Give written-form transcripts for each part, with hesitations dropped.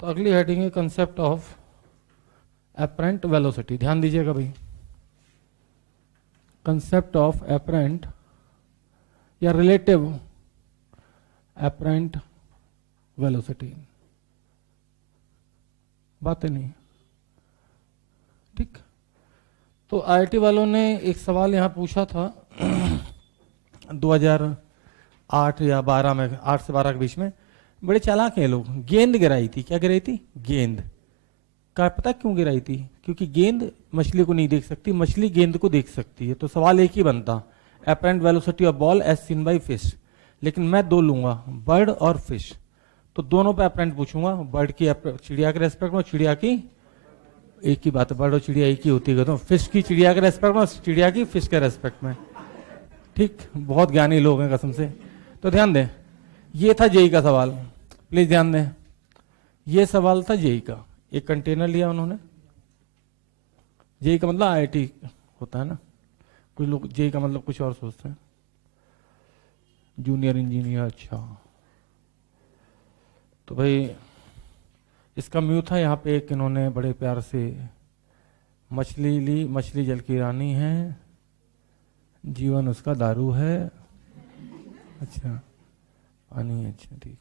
तो अगली हेडिंग है कंसेप्ट ऑफ एपरेंट वेलोसिटी। ध्यान दीजिएगा भाई, कंसेप्ट ऑफ एपरेंट या रिलेटिव एपरेंट वेलोसिटी। बातें नहीं, ठीक। तो आईआईटी वालों ने एक सवाल यहां पूछा था 2008 या 12 में, 8 से 12 के बीच में। बड़े चालाक हैं लोग। गेंद गिराई थी। क्या गिराई थी? गेंद। का पता क्यों गिराई थी? क्योंकि गेंद मछली को नहीं देख सकती, मछली गेंद को देख सकती है। तो सवाल एक ही बनता, apparent velocity of ball as seen by fish. लेकिन मैं दो लूंगा, बर्ड और फिश। तो दोनों पे एपरेंट पूछूंगा, बर्ड की चिड़िया के रेस्पेक्ट में, चिड़िया की एक ही बात है, बर्ड और चिड़िया एक ही होती है। तो फिश की चिड़िया के रेस्पेक्ट में, चिड़िया की फिश के रेस्पेक्ट में। ठीक, बहुत ज्ञानी लोग हैं कसम से। तो ध्यान दें, ये था जेई का सवाल। प्लीज ध्यान दें, ये सवाल था जेई का। एक कंटेनर लिया उन्होंने। जेई का मतलब आईआईटी होता है ना, कुछ लोग जेई का मतलब कुछ और सोचते हैं, जूनियर इंजीनियर। अच्छा, तो भाई इसका म्यू था। यहाँ पे एक इन्होंने बड़े प्यार से मछली ली। मछली जल की रानी है, जीवन उसका दारू है। अच्छा, पानी। अच्छा, ठीक।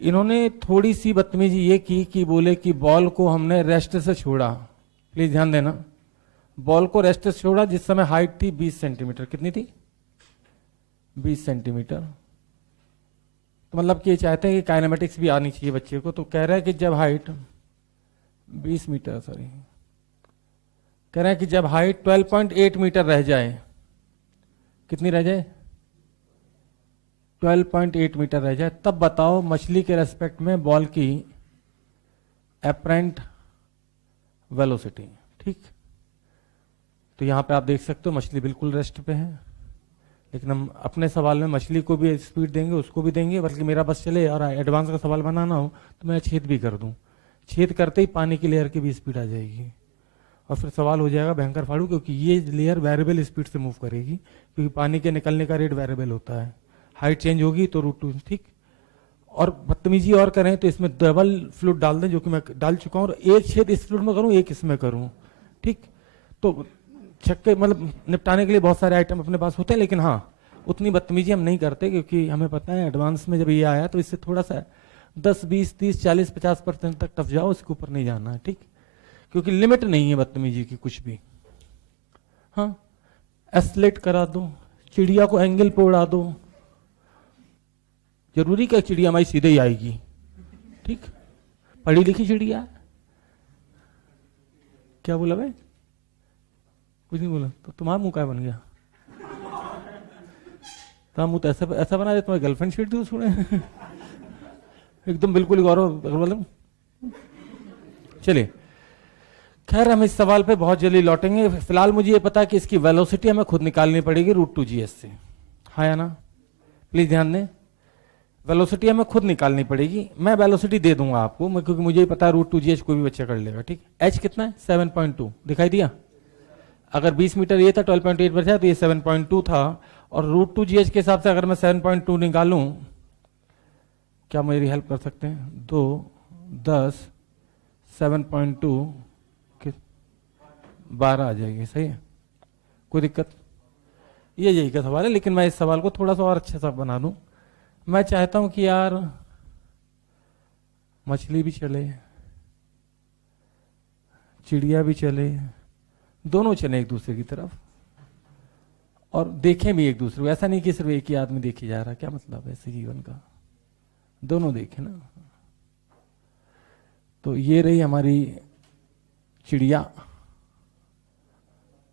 इन्होंने थोड़ी सी बदतमीजी ये की कि बोले कि बॉल को हमने रेस्ट से छोड़ा। प्लीज ध्यान देना, बॉल को रेस्ट से छोड़ा जिस समय हाइट थी 20 सेंटीमीटर। कितनी थी? 20 सेंटीमीटर। तो मतलब कि ये चाहते हैं कि काइनेमेटिक्स भी आनी चाहिए बच्चे को। तो कह रहा है कि जब हाइट 20 मीटर, सॉरी, कह रहा है कि जब हाइट 12.8 मीटर रह जाए, कितनी रह जाए? 12.8 मीटर रह जाए, तब बताओ मछली के रेस्पेक्ट में बॉल की एपरेंट वेलोसिटी। ठीक, तो यहां पे आप देख सकते हो मछली बिल्कुल रेस्ट पे है। लेकिन हम अपने सवाल में मछली को भी स्पीड देंगे, उसको भी देंगे, बल्कि मेरा बस चले और एडवांस का सवाल बनाना हो तो मैं छेद भी कर दूं। छेद करते ही पानी की लेयर की भी स्पीड आ जाएगी और फिर सवाल हो जाएगा भयंकर फाड़ू, क्योंकि ये लेयर वेरिएबल स्पीड से मूव करेगी, क्योंकि पानी के निकलने का रेट वेरिएबल होता है। हाइट चेंज होगी तो √2। ठीक, और बदतमीजी और करें तो इसमें डबल फ्लूइड डाल दें, जो कि मैं डाल चुका हूं। एक छेद इस फ्लूइड में करूं, एक इसमें करूं। ठीक, तो छक्के मतलब निपटाने के लिए बहुत सारे आइटम अपने पास होते हैं, लेकिन हाँ उतनी बदतमीजी हम नहीं करते, क्योंकि हमें पता है एडवांस में जब ये आया तो इससे थोड़ा सा 10, 20, 30, 40, 50% तक टफ जाओ, इसके ऊपर नहीं जाना है। ठीक, क्योंकि लिमिट नहीं है बदतमीजी की कुछ भी। हाँ, एस्लेट करा दो, चिड़िया को एंगल पे उड़ा दो। जरूरी क्या चिड़िया हमारी सीधे ही आएगी? ठीक, पढ़ी लिखी चिड़िया। क्या बोला भाई? कुछ नहीं बोला। तो तुम्हारा मुंह क्या बन गया? तो मुंह तो ऐसा बना दे तुम्हारी गर्लफ्रेंड छीट दी उसने। एकदम बिल्कुल गौरव मतलब। चलिए, खैर हम इस सवाल पे बहुत जल्दी लौटेंगे। फिलहाल मुझे ये पता है कि इसकी वेलोसिटी हमें खुद निकालनी पड़ेगी √2GS से। हाँ या ना? प्लीज ध्यान दें, वेलोसिटी हमें खुद निकालनी पड़ेगी। मैं वेलोसिटी दे दूंगा आपको, क्योंकि मुझे पता है √2GH कोई भी बच्चा कर लेगा। ठीक, h कितना है? 7.2 दिखाई दिया। अगर 20 मीटर ये था, 12.8 बचा तो ये 7.2 था। और √2GH के हिसाब से अगर मैं 7.2 निकालूं, क्या मेरी हेल्प कर सकते हैं? 2, 10, 7.2 12 आ जाएगी। सही है, कोई दिक्कत? ये यही का सवाल है, लेकिन मैं इस सवाल को थोड़ा सा और अच्छा सा बना दूं। मैं चाहता हूं कि यार मछली भी चले, चिड़िया भी चले, दोनों चले एक दूसरे की तरफ, और देखें भी एक दूसरे को। ऐसा नहीं कि सिर्फ एक ही आदमी देखे जा रहा, क्या मतलब है ऐसे जीवन का? दोनों देखें ना। तो ये रही हमारी चिड़िया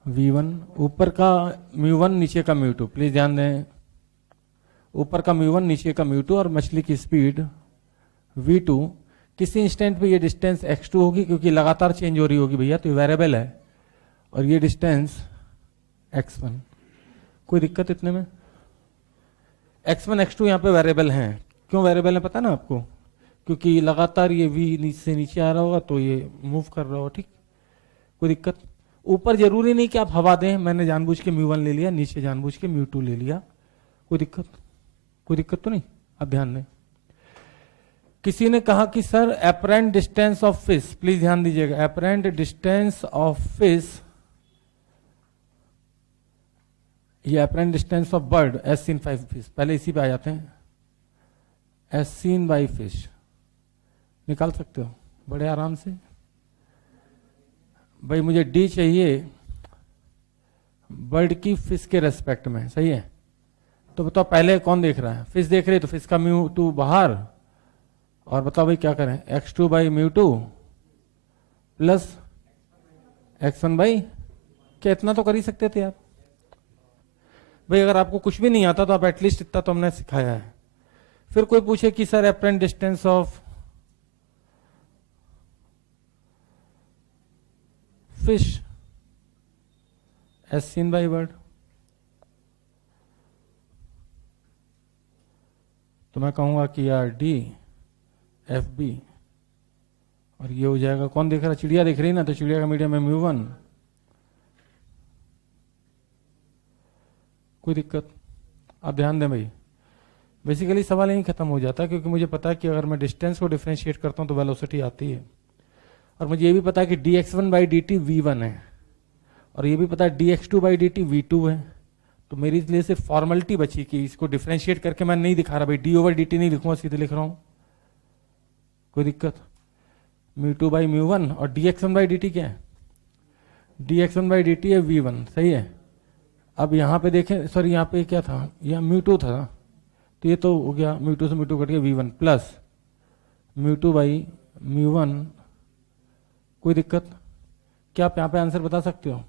V1, ऊपर का μ1 नीचे का μ2। प्लीज ध्यान दें, ऊपर का μ1 नीचे का μ2, और मछली की स्पीड V2। किसी इंस्टेंट पे ये डिस्टेंस x2 होगी, क्योंकि लगातार चेंज हो रही होगी भैया, तो ये वेरिएबल है। और ये डिस्टेंस x1। कोई दिक्कत इतने में? x1, x2 यहाँ पे वेरिएबल हैं। क्यों वेरिएबल है पता ना आपको? क्योंकि लगातार ये v नीचे से नीचे आ रहा होगा तो ये मूव कर रहा होगा। ठीक, कोई दिक्कत? ऊपर जरूरी नहीं कि आप हवा दें, मैंने जानबूझ के μ1 ले लिया, नीचे जानबूझ के μ2 ले लिया। कोई दिक्कत? कोई दिक्कत तो नहीं? अब ध्यान दें, किसी ने कहा कि sir apparent distance of fish, please ध्यान दीजिएगा, एपरेंट डिस्टेंस ऑफ फिश, ये apparent distance of bird as seen by fish, पहले इसी पे आ जाते हैं, एज सीन बाय फिश निकाल सकते हो बड़े आराम से। भाई मुझे डी चाहिए बर्ड की फिश के रेस्पेक्ट में, सही है? तो बताओ पहले कौन देख रहा है? फिश देख रही है, तो फिश का म्यू टू बाहर, और बताओ भाई क्या करें, x2 by mu two plus x1 by, क्या इतना तो कर ही सकते थे आप? भाई अगर आपको कुछ भी नहीं आता तो आप एटलीस्ट इतना तो हमने सिखाया है। फिर कोई पूछे कि sir apparent distance of fish as seen by bird, तो मैं कहूंगा कि यार डी एफ बी, और ये हो जाएगा, कौन देख रहा है? चिड़िया देख रही है ना, तो चिड़िया का मीडियम है म्यू1, कोई दिक्कत? आप ध्यान दें भाई, बेसिकली सवाल यहीं खत्म हो जाता है, क्योंकि मुझे पता है कि अगर मैं डिस्टेंस को डिफरेंशिएट करता हूं तो वेलोसिटी आती है, और मुझे ये भी पता है कि dx1 by D T v1 है, और ये भी पता है dx2 by D T v2 है। तो मेरी इसलिए सिर्फ फॉर्मेलिटी बची कि इसको डिफरेंशिएट करके मैं नहीं दिखा रहा भाई, डी ओवर डी टी नहीं लिखूंगा, सीधे लिख रहा हूं, कोई दिक्कत? म्यू2 बाई म्यू1, और dx1 बाई डी टी क्या है? dx1 बाई डी टी है v1, सही है? अब यहाँ पे देखें, सॉरी यहाँ पे क्या था, यहाँ म्यू2 था, तो ये तो हो गया म्यू2 से म्यू2 कट गया v1 प्लस म्यू2 बाई म्यू1, कोई दिक्कत? क्या आप यहाँ पे आंसर बता सकते हो?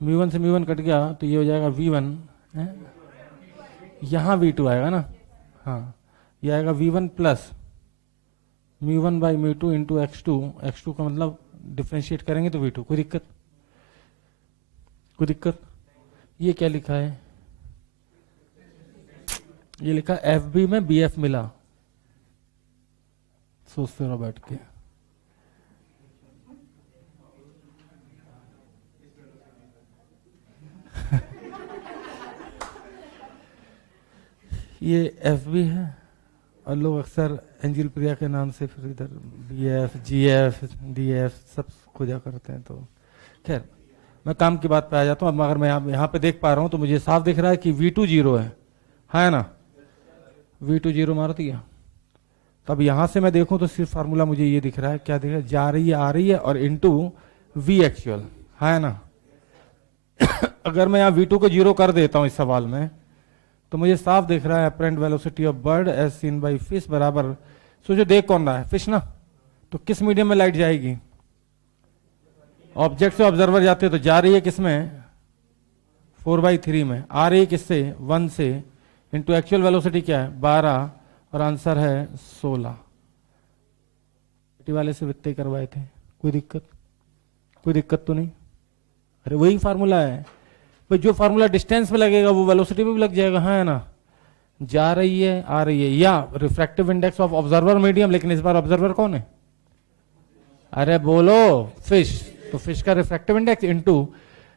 म्यू1 से म्यू1 कट गया तो ये हो जाएगा v1, यहाँ v2 आएगा ना, हाँ ये आएगा v1 प्लस म्यू1 बाई म्यू2 इंटू x2 का मतलब डिफ्रेंशिएट करेंगे तो v2, कोई दिक्कत? कोई दिक्कत? ये क्या लिखा है? ये लिखा एफ बी में बी एफ मिला, सोचते रहो बैठ के। ये एफ बी है, और लोग अक्सर एंजिल प्रिया के नाम से फिर इधर B F G F D F सब खोजा करते हैं। तो खैर मैं काम की बात पे आ जाता हूँ। अब अगर मैं यहाँ पे देख पा रहा हूँ तो मुझे साफ दिख रहा है कि V2 0 है ना? V2 0 मार दिया। तो अब यहाँ से मैं देखूँ तो सिर्फ फार्मूला मुझे ये दिख रहा है, क्या दिख रहा है? जा रही है, आ रही है, और इंटू V एक्चुअल, है ना? अगर मैं यहाँ V2 को 0 कर देता हूँ इस सवाल में, तो मुझे साफ दिख रहा है apparent velocity of bird as seen by fish बराबर, सोचो देख कौन रहा है? फिश ना। तो किस मीडियम में लाइट जाएगी? ऑब्जेक्ट से ऑब्जर्वर जाते हैं तो जा रही है किसमें? 4/3 में। आ रही है किससे? 1 से। इंटू एक्चुअल वेलोसिटी क्या है? 12, और आंसर है 16। वाले से वित्ते करवाए थे, कोई दिक्कत? कोई दिक्कत तो नहीं? अरे वही फार्मूला है भाई, जो फार्मूला डिस्टेंस में लगेगा वो वेलोसिटी में भी लग जाएगा, है ना? जा रही है, आ रही है, या refractive index of observer medium, लेकिन इस बार ऑब्जर्वर कौन है? अरे बोलो, फिश। तो फिश का रिफ्रैक्टिव इंडेक्स इनटू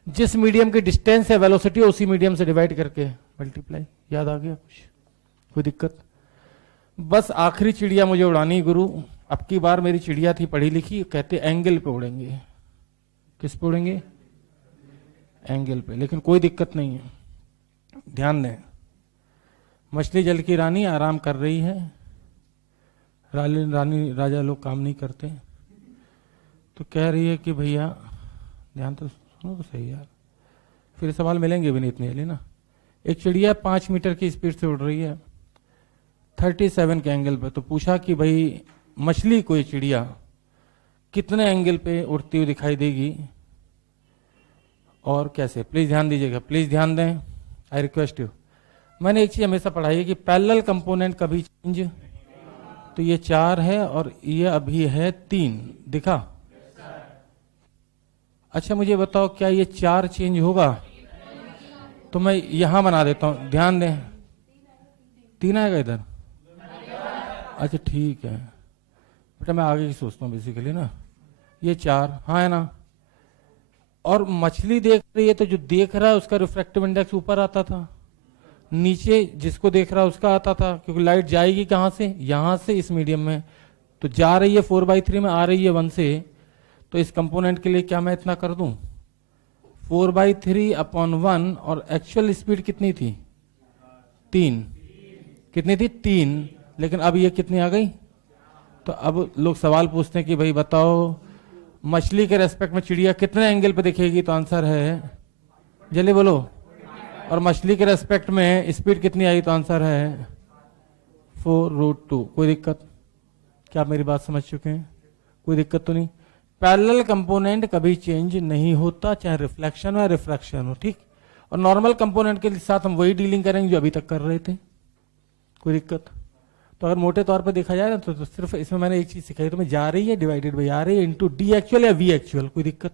जिस मीडियम की डिस्टेंस है वेलोसिटी उसी मीडियम से डिवाइड करके मल्टीप्लाई। याद आ गया कुछ? कोई दिक्कत? बस आखिरी चिड़िया मुझे उड़ानी गुरु। अब की बार मेरी चिड़िया थी पढ़ी लिखी, कहते एंगल पे उड़ेंगे। किस पे उड़ेंगे? एंगल पे। लेकिन कोई दिक्कत नहीं है, ध्यान दें। मछली जल की रानी आराम कर रही है, रानी राजा लोग काम नहीं करते। तो कह रही है कि भैया ध्यान तो सुनो तो सही यार, फिर सवाल मिलेंगे भी नहीं इतने लिए ना। एक चिड़िया 5 मीटर की स्पीड से उड़ रही है 37 के एंगल पे। तो पूछा कि भाई मछली को ये चिड़िया कितने एंगल पे उड़ती हुई दिखाई देगी और कैसे? प्लीज ध्यान दीजिएगा, प्लीज ध्यान दें, आई रिक्वेस्ट यू। मैंने एक चीज हमेशा पढ़ाई है कि पैरेलल कंपोनेंट कभी चेंज, तो ये 4 है और ये अभी है 3, दिखा? अच्छा मुझे बताओ क्या ये 4 चेंज होगा? तो मैं यहां बना देता हूं, ध्यान दें। 3 आएगा इधर? अच्छा ठीक है बेटा, मैं आगे की सोचता हूँ बेसिकली ना। ये 4, हाँ है ना? और मछली देख रही है तो जो देख रहा है उसका रिफ्रैक्टिव इंडेक्स ऊपर आता था, नीचे जिसको देख रहा है उसका आता था, क्योंकि लाइट जाएगी कहाँ से, यहाँ से इस मीडियम में, तो जा रही है 4/3 में, आ रही है 1 से, तो इस कंपोनेंट के लिए क्या मैं इतना कर दूं 4/3/1, और एक्चुअल स्पीड कितनी थी 3, कितनी थी 3, लेकिन अब ये कितनी आ गई। तो अब लोग सवाल पूछते हैं कि भाई बताओ मछली के रेस्पेक्ट में चिड़िया कितने एंगल पे दिखेगी, तो आंसर है जल्दी बोलो, और मछली के रेस्पेक्ट में स्पीड कितनी आई, तो आंसर है 4√2। कोई दिक्कत, क्या आप मेरी बात समझ चुके हैं, कोई दिक्कत तो नहीं। पैरेलल कंपोनेंट कभी चेंज नहीं होता, चाहे रिफ्लेक्शन हो रिफ्रैक्शन हो, ठीक। और नॉर्मल कंपोनेंट के साथ हम वही डीलिंग करेंगे जो अभी तक कर रहे थे, कोई दिक्कत। तो अगर मोटे तौर पे देखा जाए ना तो सिर्फ इसमें मैंने एक चीज सिखाई, तो मैं जा रही है डिवाइडेड बाई आ रही है इंटू डी एक्चुअल या वी एक्चुअल, कोई दिक्कत।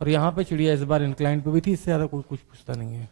और यहाँ पे चिड़िया इस बार इंक्लाइन पे भी थी, इससे ज्यादा कोई कुछ पूछता नहीं है।